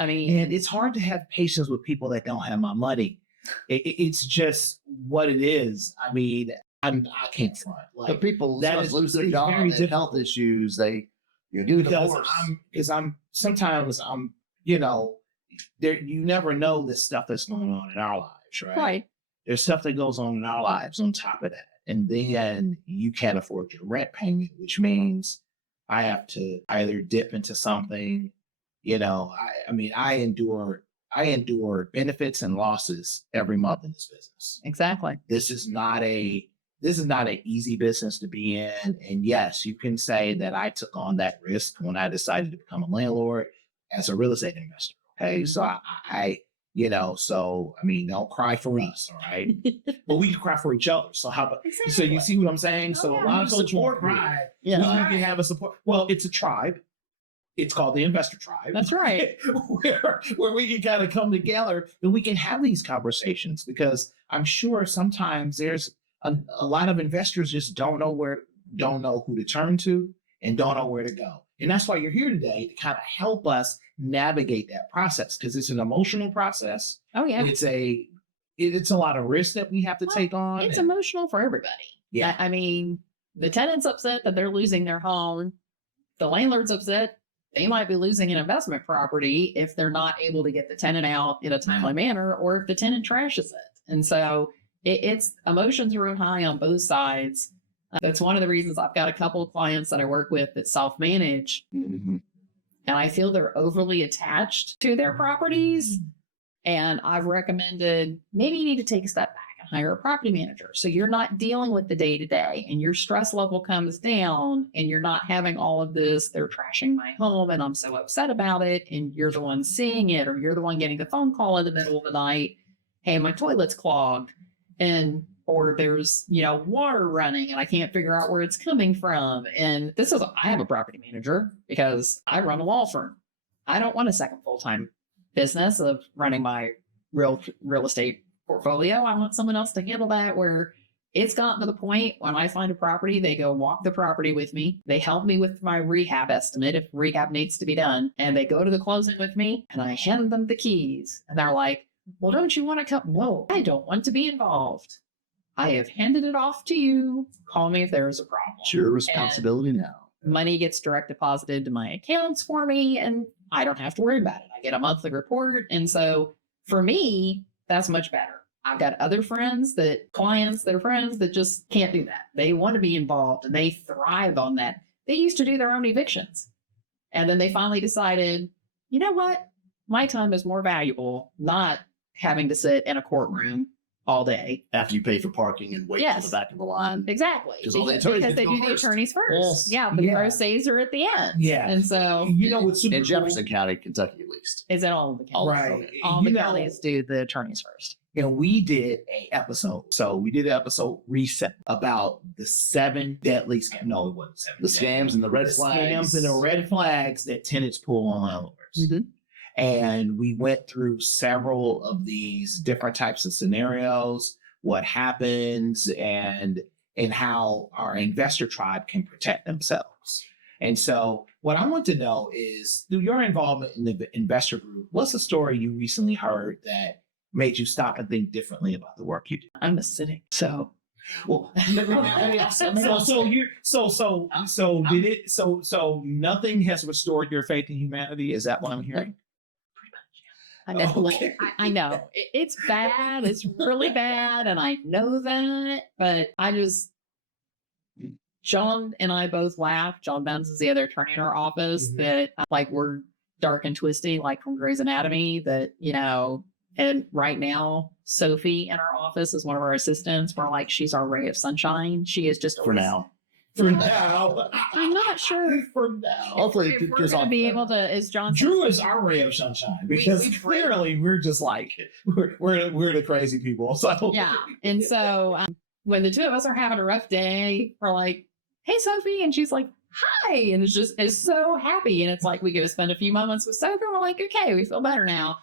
I mean, and it's hard to have patience with people that don't have my money. It's just what it is. I mean, I can't front. The Like people that that is lose their it's job, very they have health issues, they do because I'm sometimes I'm there. You never know the stuff that's going on in our lives, right? right. There's stuff that goes on in our lives on top of that, and then you can't afford your rent payment, which means I have to either dip into something. I mean, I endure benefits and losses every month in this business. Exactly. This is not an easy business to be in. And yes, you can say that I took on that risk when I decided to become a landlord as a real estate investor. Okay. So I mean, don't cry for us. All right. But we can cry for each other. So how about, Exactly. so you see what I'm saying? Oh, so yeah. a lot of folks won't Support group. cry. Yeah. We can have a support. Well, it's a tribe. It's called the investor tribe. That's right. where we can kind of come together and we can have these conversations, because I'm sure sometimes there's a lot of investors just don't know who to turn to and don't know where to go. And that's why you're here today, to kind of help us navigate that process, because it's an emotional process. Oh, yeah. It's a lot of risk that we have to take on. It's emotional for everybody. Yeah. I mean, the tenant's upset that they're losing their home. The landlord's upset. They might be losing an investment property if they're not able to get the tenant out in a timely manner, or if the tenant trashes it. And so it's emotions are high on both sides. That's one of the reasons I've got a couple of clients that I work with that self-manage. Mm-hmm. And I feel they're overly attached to their properties. And I've recommended maybe you need to take a step back and hire a property manager, so you're not dealing with the day-to-day and your stress level comes down, and you're not having all of this, they're trashing my home and I'm so upset about it, and you're the one seeing it, or you're the one getting the phone call in the middle of the night, hey, my toilet's clogged, or there's water running and I can't figure out where it's coming from. And I have a property manager because I run a law firm. I don't want a second full-time business of running my real estate portfolio. I want someone else to handle that, where it's gotten to the point when I find a property, they go walk the property with me. They help me with my rehab estimate if rehab needs to be done. And they go to the closing with me and I hand them the keys. And they're like, well, don't you want to come? No, I don't want to be involved. I have handed it off to you. Call me if there is a problem. It's your responsibility now. Money gets direct deposited to my accounts for me, and I don't have to worry about it. I get a monthly report. And so for me, that's much better. I've got other clients that just can't do that. They want to be involved and they thrive on that. They used to do their own evictions. And then they finally decided, you know what? My time is more valuable not having to sit in a courtroom all day. After you pay for parking and wait for the back of the line. Exactly. Because all the attorneys they do the attorneys first. Yes. Yeah, the proceeds are at the end. Yeah. And so what's super in Jefferson County, Kentucky, at least. Is it all of the counties? Right. All the counties do the attorneys first. And we did an episode. So we did an episode recent about the 7 deadly scams. No, it wasn't 7. The scams and the red flags. Scams and the red flags that tenants pull on landlords. Mm-hmm. And we went through several of these different types of scenarios, what happens, and how our investor tribe can protect themselves. And so what I want to know is, through your involvement in the investor group, what's a story you recently heard that made you stop and think differently about the work you do? I'm a cynic, so well, so nothing has restored your faith in humanity. Is that what I'm hearing? I know. Okay. I know it's bad. It's really bad, and I know that. But John and I both laugh. John Benz is the other attorney in our office that we're dark and twisty, like from Grey's Anatomy. That and right now Sophie in our office is one of our assistants. We're like, she's our ray of sunshine. She is just for now. For now, I'm not sure. For now, hopefully, if we're going to be able to, as John Drew is our ray of sunshine, because clearly we're just like we're the crazy people. So yeah, and so when the two of us are having a rough day, we're like, "Hey, Sophie," and she's like, "Hi," and it's so happy, and it's like we get to spend a few moments with Sophie. And we're like, "Okay, we feel better now."